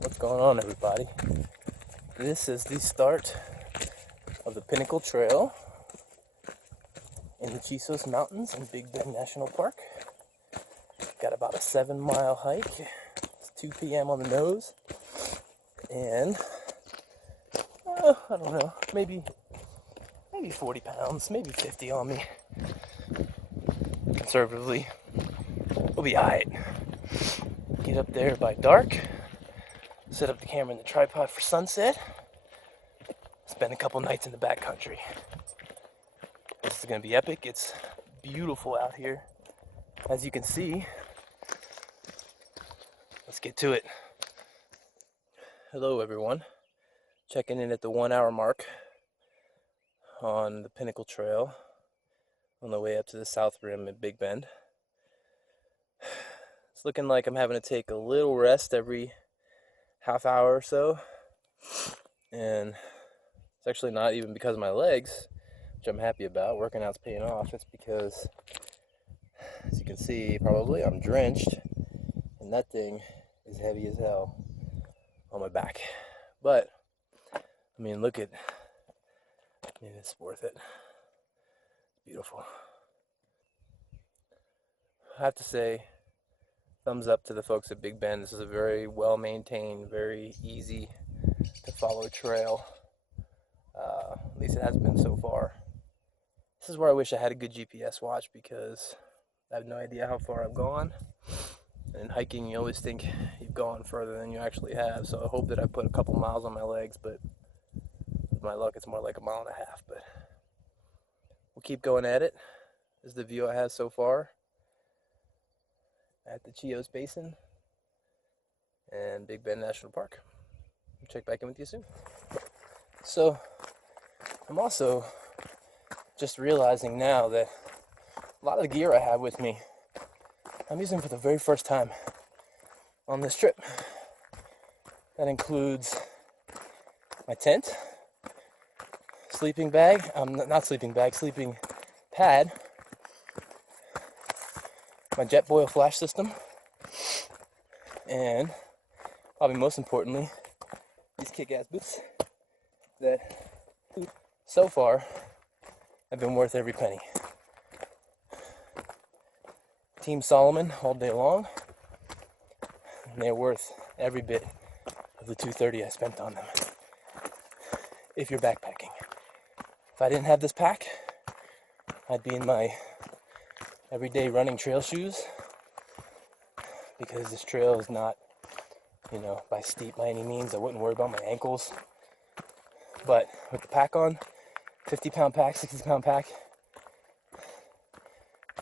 What's going on, everybody? This is the start of the Pinnacle Trail in the Chisos Mountains in Big Bend National Park. Got about a 7-mile hike. It's 2 p.m. on the nose, and I don't know, maybe 40 pounds, maybe 50 on me. Conservatively, we'll be alright. Get up there by dark, set up the camera in the tripod for sunset, spend a couple nights in the backcountry. This is gonna be epic. It's beautiful out here, as you can see. Let's get to it. Hello, everyone. Checking in at the 1 hour mark on the Pinnacle Trail on the way up to the South Rim at Big Bend. It's looking like I'm having to take a little rest every half hour or so, and it's actually not even because of my legs, which I'm happy about. Working out's paying off. It's because, as you can see, probably I'm drenched, and that thing is heavy as hell on my back. But I mean, look at, it's worth it. Beautiful. I have to say, thumbs up to the folks at Big Bend. This is a very well maintained, very easy to follow trail. At least it has been so far. This is where I wish I had a good GPS watch, because I have no idea how far I've gone. And in hiking, you always think you've gone further than you actually have. So I hope that I put a couple miles on my legs, but with my luck, it's more like 1.5 miles. But we'll keep going at it. This is the view I have so far at the Chios Basin and Big Bend National Park. I'll check back in with you soon. So I'm also just realizing now that a lot of the gear I have with me, I'm using for the very first time on this trip. That includes my tent, sleeping bag, sleeping pad, my Jetboil flash system, and probably most importantly, these kick-ass boots that so far have been worth every penny. Team Solomon all day long, and they're worth every bit of the $230 I spent on them. If you're backpacking. If I didn't have this pack, I'd be in my everyday running trail shoes, because this trail is not, by steep by any means. I wouldn't worry about my ankles. But with the pack on, 50-pound pack, 60-pound pack,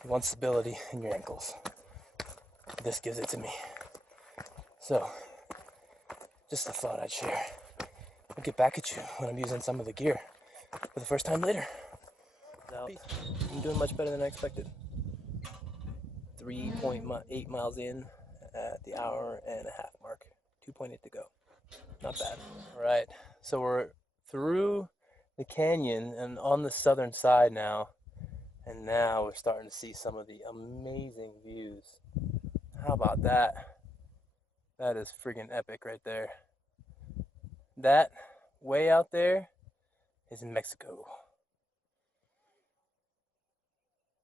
you want stability in your ankles. This gives it to me. So, just a thought I'd share. I'll get back at you when I'm using some of the gear for the first time later. I'm doing much better than I expected. 3.8 miles in at the 1.5 hour mark. 2.8 to go. Not bad. All right, so we're through the canyon and on the southern side now, and now we're starting to see some of the amazing views. How about that? That is friggin' epic right there. That way out there is in Mexico.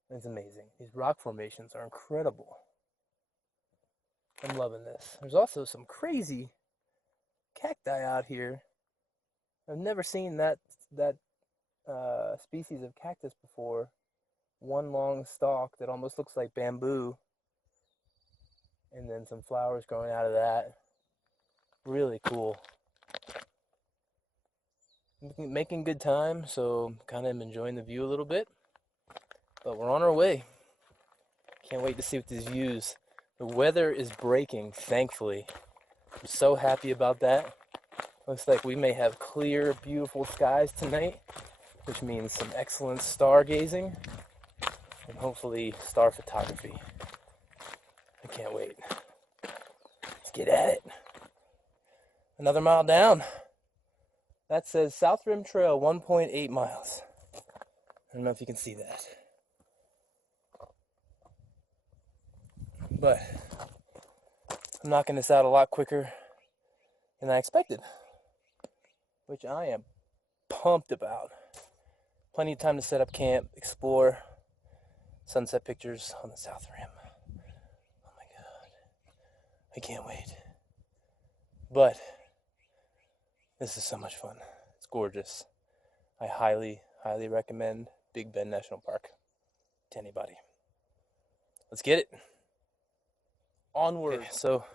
It's amazing. These rock formations are incredible. I'm loving this. There's also some crazy cacti out here. I've never seen that species of cactus before. One long stalk that almost looks like bamboo, and then some flowers growing out of that. Really cool. Making good time, so kind of enjoying the view a little bit. But we're on our way. Can't wait to see what these views. The weather is breaking, thankfully. I'm so happy about that. Looks like we may have clear, beautiful skies tonight, which means some excellent stargazing and hopefully star photography. I can't wait. Let's get at it. Another mile down. That says South Rim Trail, 1.8 miles. I don't know if you can see that. But I'm knocking this out a lot quicker than I expected, which I am pumped about. Plenty of time to set up camp, explore, sunset pictures on the South Rim. Oh my God, I can't wait. But this is so much fun. It's gorgeous. I highly, highly recommend Big Bend National Park to anybody. Let's get it. Onward. Okay, so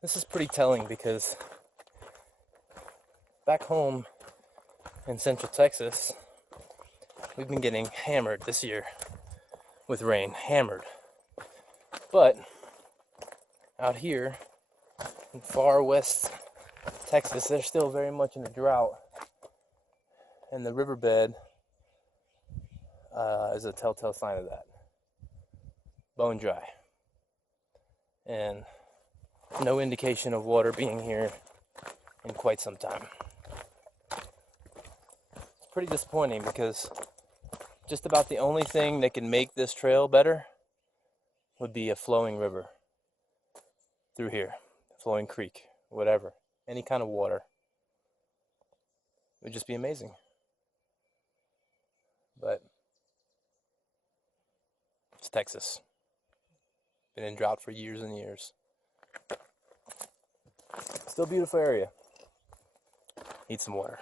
this is pretty telling because back home in Central Texas, we've been getting hammered this year with rain, hammered. But out here in far west Texas, they're still very much in a drought, and the riverbed is a telltale sign of that. Bone dry, and no indication of water being here in quite some time. It's pretty disappointing because just about the only thing that can make this trail better would be a flowing river through here, flowing creek, whatever, any kind of water. It would just be amazing. But it's Texas. Been in drought for years and years. Still a beautiful area. Need some water.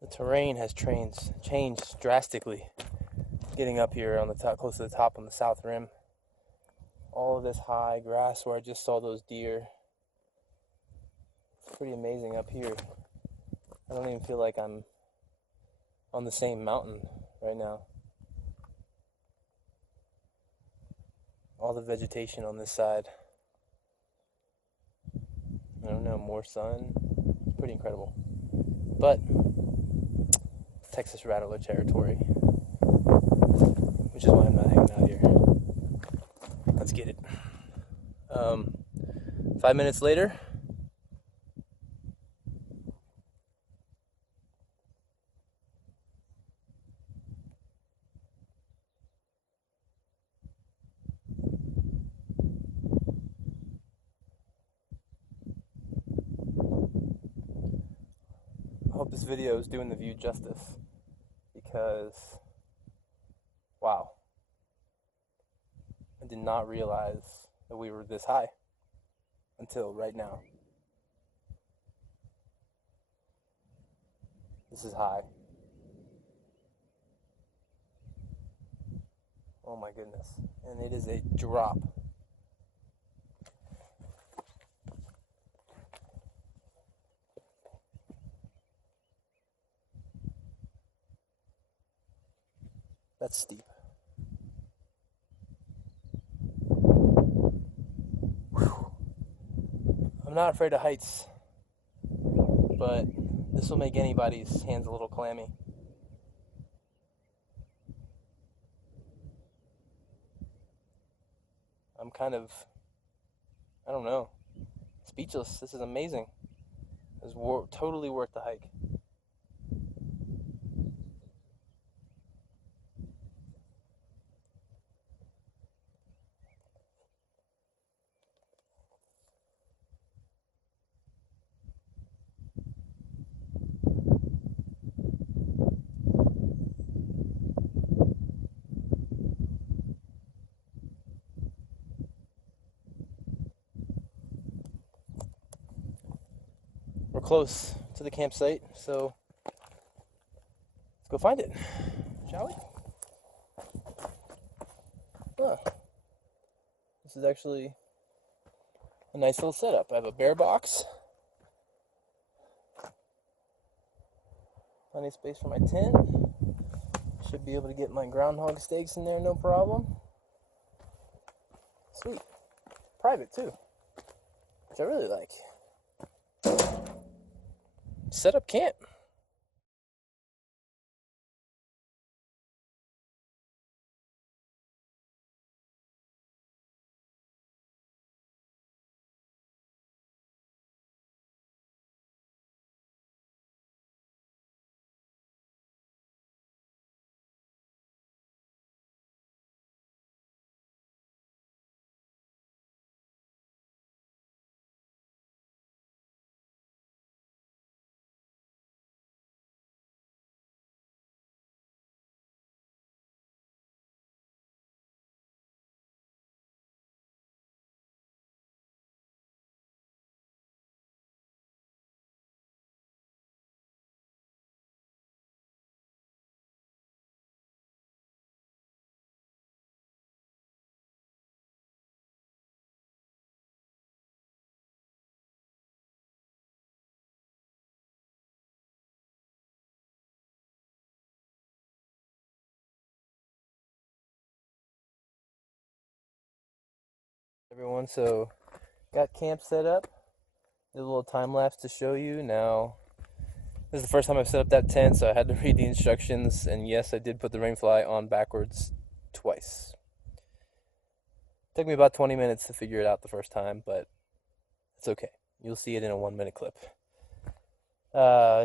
The terrain has changed drastically getting up here on the top, close to the top on the south rim. All of this high grass where I just saw those deer pretty amazing up here. I don't even feel like I'm on the same mountain right now. All the vegetation on this side. I don't know, more sun. Pretty incredible. But Texas Rattler territory, which is why I'm not hanging out here. Let's get it. 5 minutes later, I hope this video is doing the view justice, because wow, I did not realize that we were this high until right now. This is high. Oh my goodness. And it is a drop. That's steep. Whew. I'm not afraid of heights, but this will make anybody's hands a little clammy. I'm kind of, I don't know, speechless. This is amazing. It's totally worth the hike. We're close to the campsite, so let's go find it, shall we? This is actually a nice little setup. I have a bear box, plenty of space for my tent. Should be able to get my groundhog steaks in there, no problem. Sweet. Private too, which I really like. Set up camp. Everyone, so got camp set up. Did a little time lapse to show you. Now, this is the first time I've set up that tent, so I had to read the instructions. And yes, I did put the rainfly on backwards twice. Took me about 20 minutes to figure it out the first time, but it's okay. You'll see it in a 1-minute clip.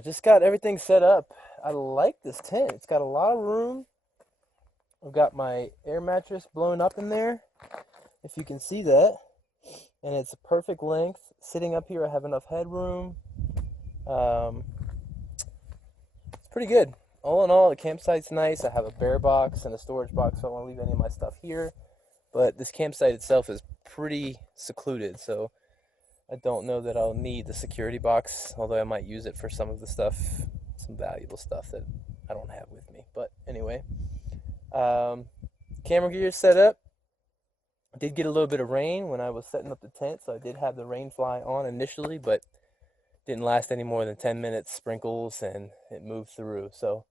Just got everything set up. I like this tent. It's got a lot of room. I've got my air mattress blown up in there, if you can see that, and it's a perfect length. Sitting up here, I have enough headroom. It's pretty good. All in all, the campsite's nice. I have a bear box and a storage box, so I don't want to leave any of my stuff here. But this campsite itself is pretty secluded, so I don't know that I'll need the security box, although I might use it for some of the stuff, some valuable stuff that I don't have with me. But anyway, camera gear is set up. I did get a little bit of rain when I was setting up the tent, so I did have the rain fly on initially, but didn't last any more than 10 minutes, sprinkles, and it moved through. So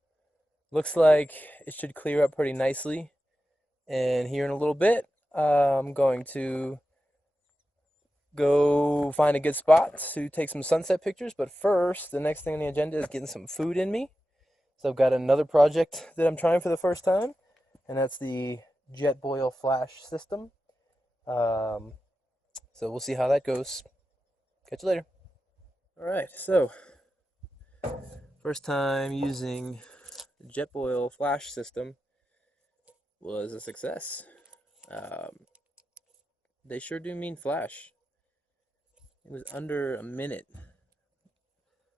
looks like it should clear up pretty nicely. And here in a little bit, I'm going to go find a good spot to take some sunset pictures. But first, the next thing on the agenda is getting some food in me. So I've got another project that I'm trying for the first time, and that's the jet boil flash system. So we'll see how that goes. Catch you later. All right, so first time using the jet boil flash system was a success. They sure do mean flash. It was under a minute.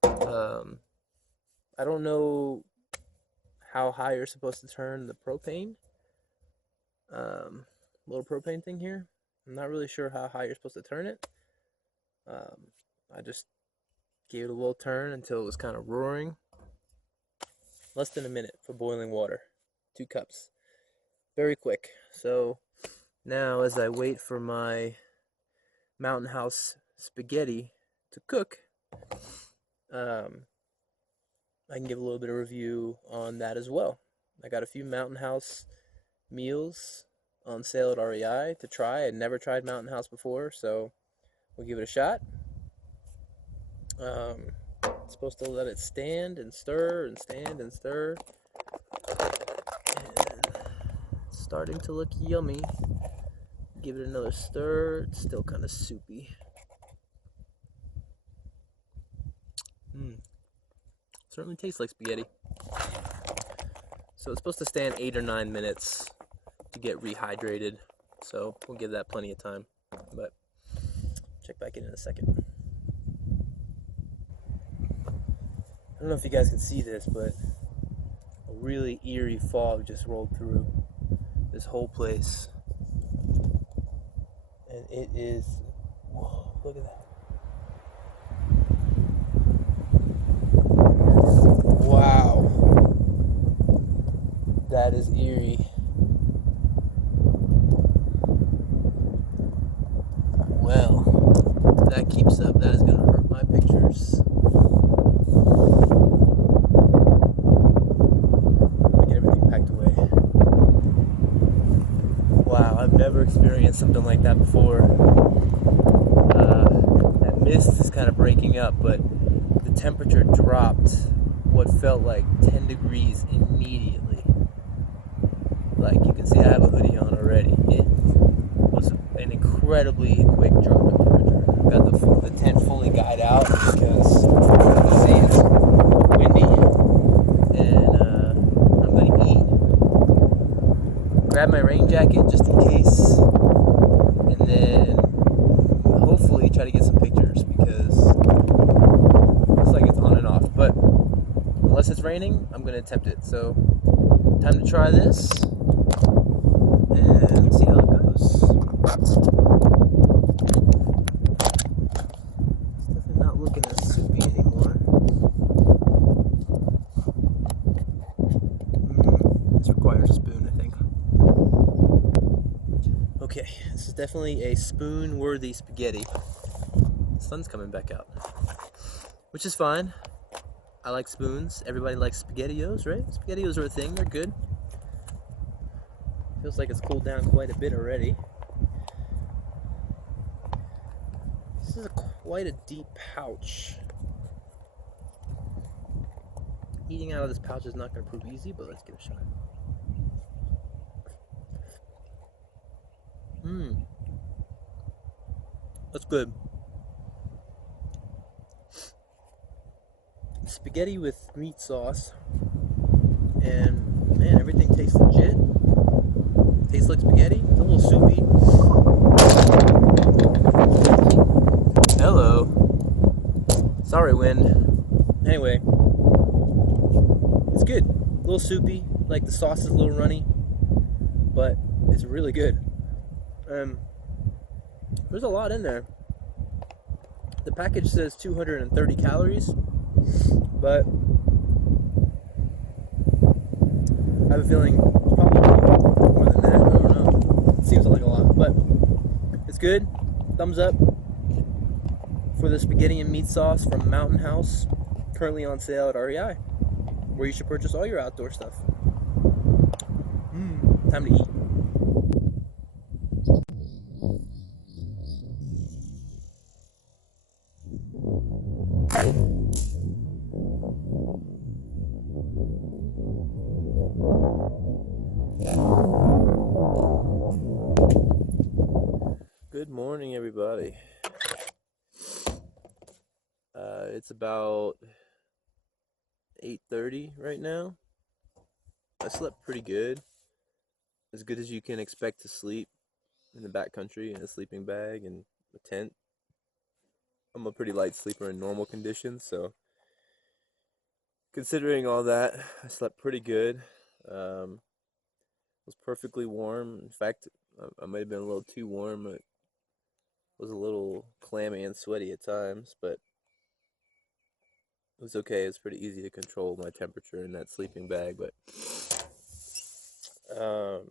I don't know how high you're supposed to turn the propane. Little propane thing here. I'm not really sure how high you're supposed to turn it. I just gave it a little turn until it was kind of roaring. Less than a minute for boiling water. 2 cups. Very quick. So now as I wait for my Mountain House spaghetti to cook, I can give a little bit of review on that as well. I got a few Mountain House meals on sale at REI to try. I'd never tried Mountain House before, so we'll give it a shot. Supposed to let it stand and stir and stand and stir. And it's starting to look yummy. Give it another stir. It's still kind of soupy. Certainly tastes like spaghetti. So it's supposed to stand 8 or 9 minutes to get rehydrated. So we'll give that plenty of time. But check back in a second. I don't know if you guys can see this, but a really eerie fog just rolled through this whole place. And it is, whoa, look at that. Wow. That is eerie. Well, if that keeps up, that is going to hurt my pictures. Get everything packed away. Wow, I've never experienced something like that before. That mist is kind of breaking up, but the temperature dropped what felt like 10 degrees immediately. Like, you can see I have a hoodie on already. It was an incredibly quick drop in temperature. I've got the tent fully guyed out because, you see, it's windy. And I'm going to eat. Grab my rain jacket just in case. And then hopefully try to get some pictures because it looks like it's on and off. But unless it's raining, I'm going to attempt it. So, time to try this and see how it goes. It's definitely not looking as soupy anymore. This requires a spoon, I think. Okay, this is definitely a spoon-worthy spaghetti. The sun's coming back out, which is fine. I like spoons. Everybody likes SpaghettiOs, right? SpaghettiOs are a thing. They're good. Feels like it's cooled down quite a bit already. This is quite a deep pouch. Eating out of this pouch is not going to prove easy, but let's give it a shot. That's good. Spaghetti with meat sauce, and man, everything tastes legit. Tastes like spaghetti. It's a little soupy. Hello. Sorry, wind. Anyway, it's good. A little soupy. Like the sauce is a little runny, but it's really good. There's a lot in there. The package says 230 calories, but I have a feeling it's probably more than that. I don't know. It seems like a lot, but it's good. Thumbs up for the spaghetti and meat sauce from Mountain House, currently on sale at REI, where you should purchase all your outdoor stuff. Time to eat. Good morning, everybody. It's about 8:30 right now. I slept pretty good as you can expect to sleep in the backcountry in a sleeping bag and a tent. I'm a pretty light sleeper in normal conditions, so considering all that, I slept pretty good. It was perfectly warm. In fact, I might have been a little too warm. It was a little clammy and sweaty at times, but it was okay. It's pretty easy to control my temperature in that sleeping bag. But the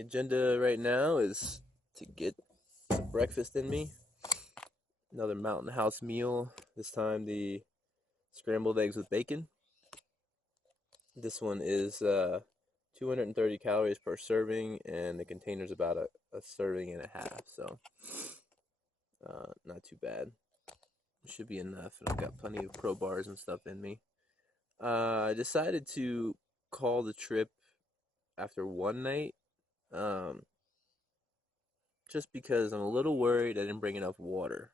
agenda right now is to get some breakfast in me. Another Mountain House meal. This time the scrambled eggs with bacon. This one is 230 calories per serving, and the container's about a serving and a half. So not too bad. Should be enough, and I've got plenty of pro bars and stuff in me. I decided to call the trip after one night, um, just because I'm a little worried I didn't bring enough water.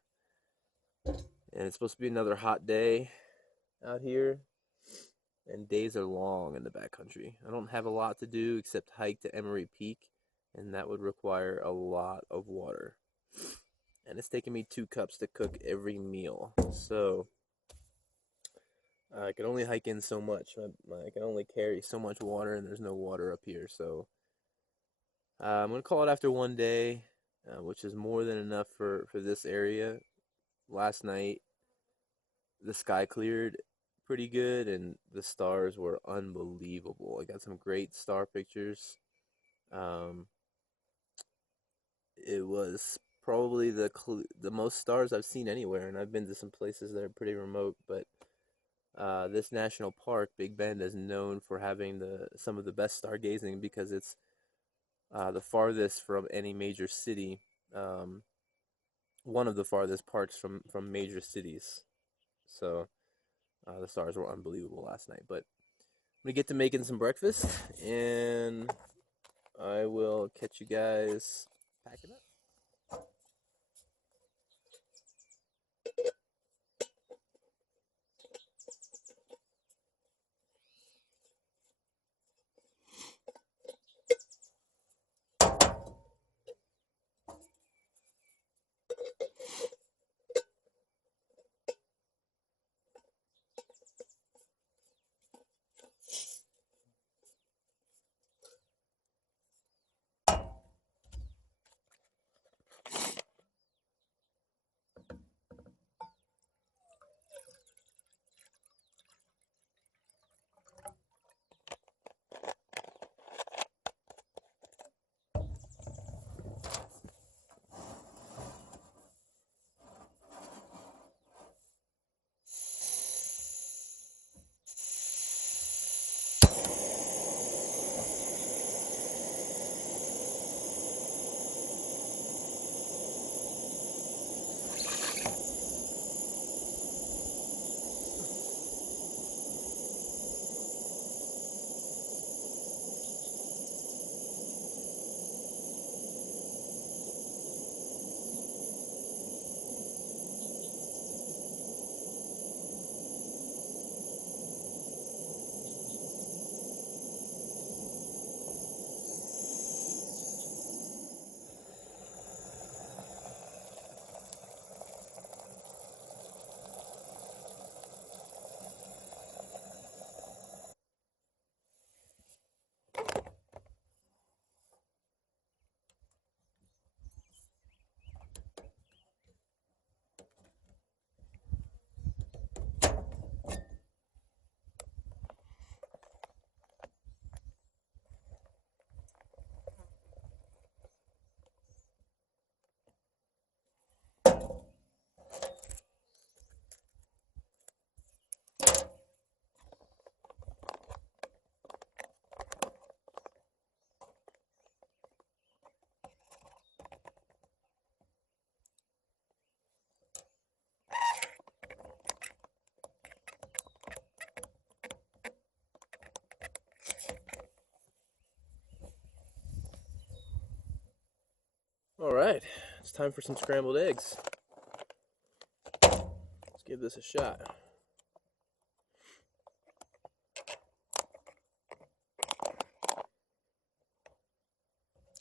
And it's supposed to be another hot day out here, and days are long in the backcountry. I don't have a lot to do except hike to Emery Peak, and that would require a lot of water. And it's taking me 2 cups to cook every meal, so I can only hike in so much. I can only carry so much water, and there's no water up here. So I'm going to call it after one day, which is more than enough for this area. Last night, the sky cleared pretty good, and the stars were unbelievable. I got some great star pictures. Um, it was probably the most stars I've seen anywhere, and I've been to some places that are pretty remote, but this national park, Big Bend, is known for having some of the best stargazing because it's the farthest from any major city. Um, one of the farthest parks from major cities. So the stars were unbelievable last night. But I'm gonna get to making some breakfast, and I will catch you guys packing up. right, it's time for some scrambled eggs. Let's give this a shot.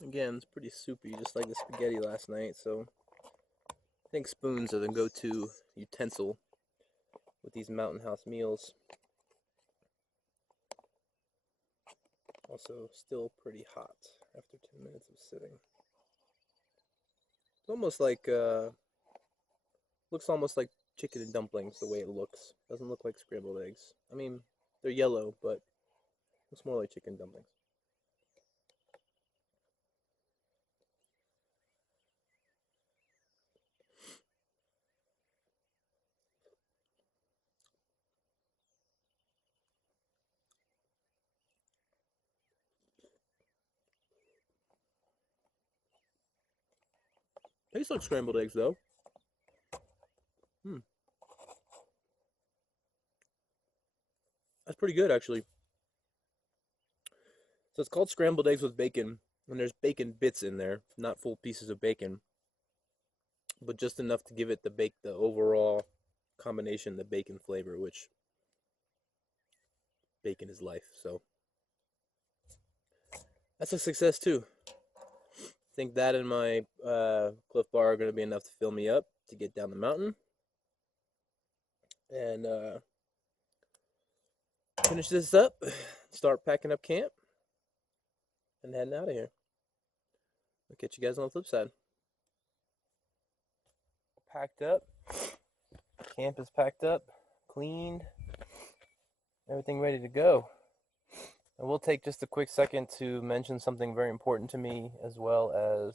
Again, it's pretty soupy, just like the spaghetti last night, so I think spoons are the go-to utensil with these Mountain House meals. Also, still pretty hot after 10 minutes of sitting. It's almost like, looks almost like chicken and dumplings the way it looks. Doesn't look like scrambled eggs. I mean, they're yellow, but looks more like chicken dumplings. Tastes like scrambled eggs, though. That's pretty good, actually. So it's called scrambled eggs with bacon, and there's bacon bits in there, not full pieces of bacon, but just enough to give it the overall combination, the bacon flavor, which bacon is life. So that's a success too. I think that and my Cliff Bar are going to be enough to fill me up to get down the mountain and finish this up, start packing up camp, and heading out of here. I'll catch you guys on the flip side. Packed up. Camp is packed up, cleaned, everything ready to go. And we'll take just a quick second to mention something very important to me, as well as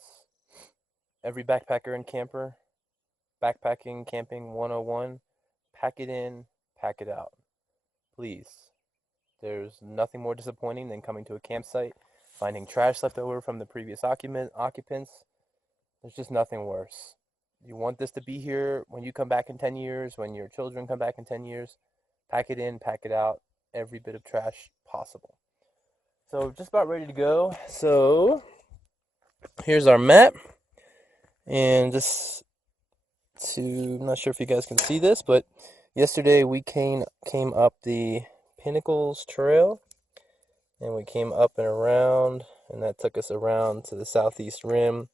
every backpacker and camper. Backpacking, camping 101. Pack it in, pack it out. Please. There's nothing more disappointing than coming to a campsite, finding trash left over from the previous occupants. There's just nothing worse. You want this to be here when you come back in 10 years, when your children come back in 10 years. Pack it in, pack it out, every bit of trash possible. So just about ready to go. So here's our map. And just I'm not sure if you guys can see this, but yesterday we came up the Pinnacles Trail, and we came up and around, and that took us around to the southeast rim,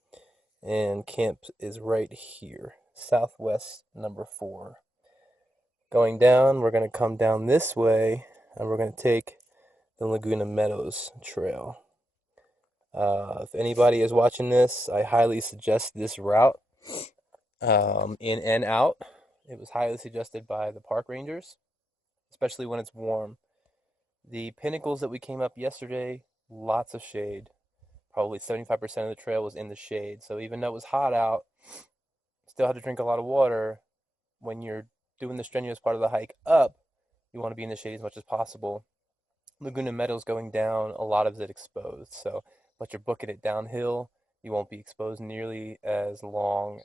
and camp is right here, southwest number 4. Going down, we're going to come down this way, and we're going to take the Laguna Meadows Trail. If anybody is watching this, I highly suggest this route, in and out. It was highly suggested by the park rangers, especially when it's warm. The pinnacles that we came up yesterday, lots of shade. Probably 75% of the trail was in the shade. So even though it was hot out, still had to drink a lot of water. When you're doing the strenuous part of the hike up, you want to be in the shade as much as possible. Laguna Meadows going down, a lot of it exposed. So, but you're booking it downhill, you won't be exposed nearly as long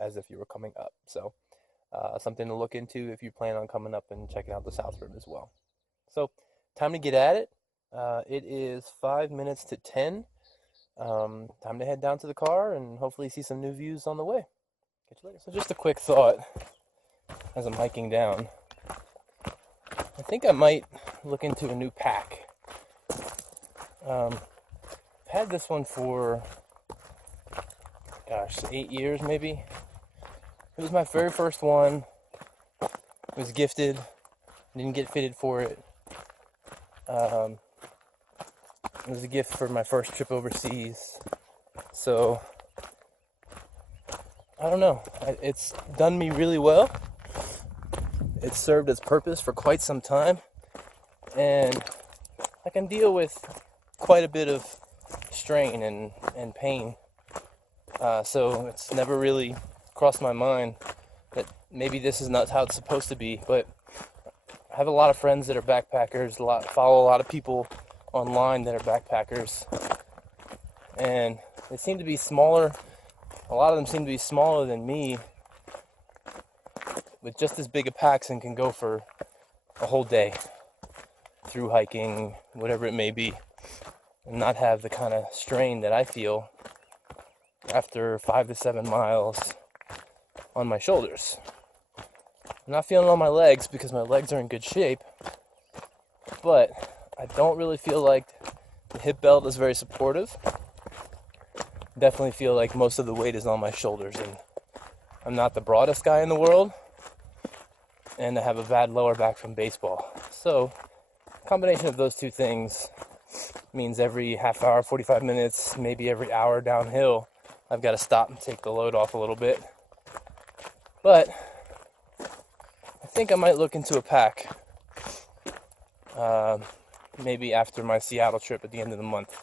as if you were coming up. So something to look into if you plan on coming up and checking out the South Rim as well. So time to get at it. It is 5 minutes to 10. Time to head down to the car and hopefully see some new views on the way. Catch you later. So just a quick thought as I'm hiking down. I think I might look into a new pack. I've had this one for, 8 years maybe. It was my very first one. It was gifted. Didn't get fitted for it. It was a gift for my first trip overseas. So, I don't know. It's done me really well. It's served its purpose for quite some time. And I can deal with quite a bit of strain and pain. So it's never really crossed my mind that maybe this is not how it's supposed to be. But I have a lot of friends that are backpackers, follow a lot of people online that are backpackers, and they seem to be smaller. A lot of them seem to be smaller than me, with just as big a packs, and can go for a whole day through hiking, whatever it may be, and not have the kind of strain that I feel after 5 to 7 miles on my shoulders. I'm not feeling it on my legs because my legs are in good shape, but I don't really feel like the hip belt is very supportive. Definitely feel like most of the weight is on my shoulders, and I'm not the broadest guy in the world, and I have a bad lower back from baseball. So, a combination of those two things means every half hour, 45 minutes, maybe every hour downhill, I've got to stop and take the load off a little bit. But I think I might look into a pack, maybe after my Seattle trip at the end of the month.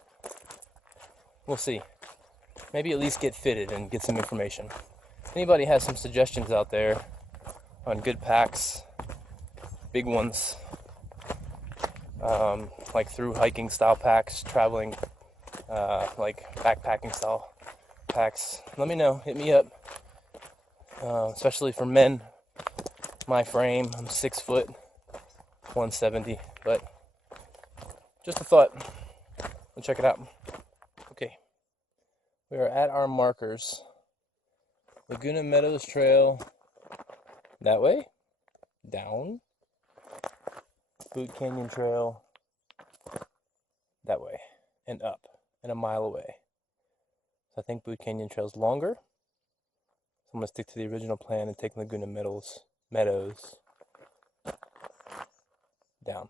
We'll see. Maybe at least get fitted and get some information. If anybody has some suggestions out there on good packs, big ones, like through hiking style packs, traveling, like backpacking style packs, let me know. Hit me up. Especially for men, my frame, I'm 6 foot, 170, but just a thought. We'll check it out. Okay, we are at our markers. Laguna Meadows Trail, that way, down. Boot Canyon Trail, that way, and up, and a mile away. So I think Boot Canyon Trail's longer. So I'm going to stick to the original plan and take Laguna Meadows down.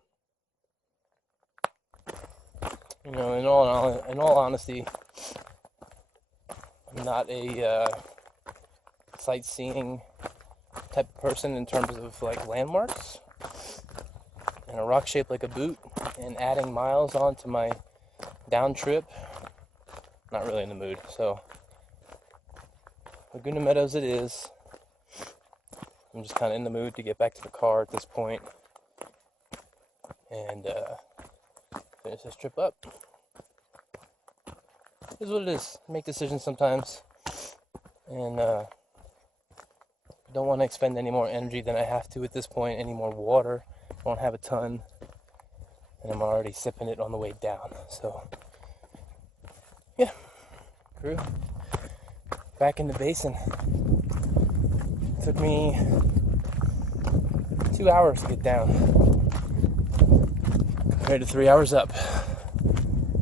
You know, in all honesty, I'm not a sightseeing type of person in terms of like landmarks. And a rock shaped like a boot and adding miles onto my down trip, not really in the mood. So Laguna Meadows it is. I'm just kind of in the mood to get back to the car at this point and finish this trip up. It is what it is. Make decisions sometimes, and don't want to expend any more energy than I have to at this point. Any more water? I don't have a ton, and I'm already sipping it on the way down. So yeah, crew, back in the basin. Took me 2 hours to get down compared to 3 hours up.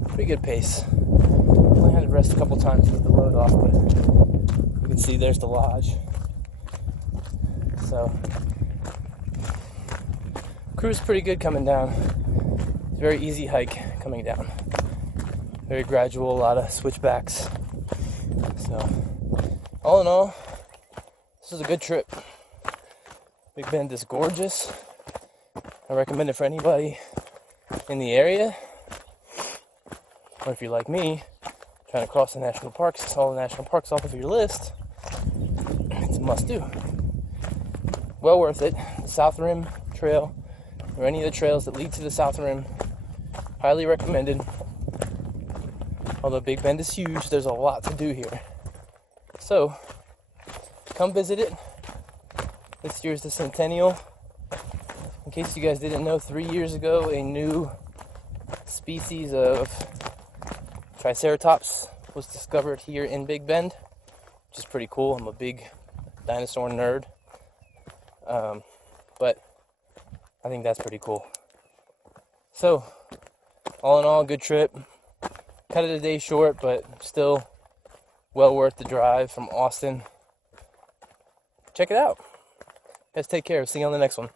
Pretty good pace. Only had to rest a couple times to get the load off, but you can see there's the lodge. So crew's pretty good coming down. It's a very easy hike coming down. Very gradual, a lot of switchbacks. So all in all, this is a good trip. Big Bend is gorgeous. I recommend it for anybody in the area. Or if you're like me, trying to cross the national parks, all the national parks off of your list, it's a must do. Well worth it. The South Rim Trail, or any of the trails that lead to the South Rim, highly recommended. Although Big Bend is huge, there's a lot to do here. So, come visit it. This year's the centennial. In case you guys didn't know, 3 years ago, a new species of Triceratops was discovered here in Big Bend, which is pretty cool. I'm a big dinosaur nerd. But I think that's pretty cool. So, all in all, good trip. Cut it a day short, but still well worth the drive from Austin. Check it out. Guys, take care. See you on the next one.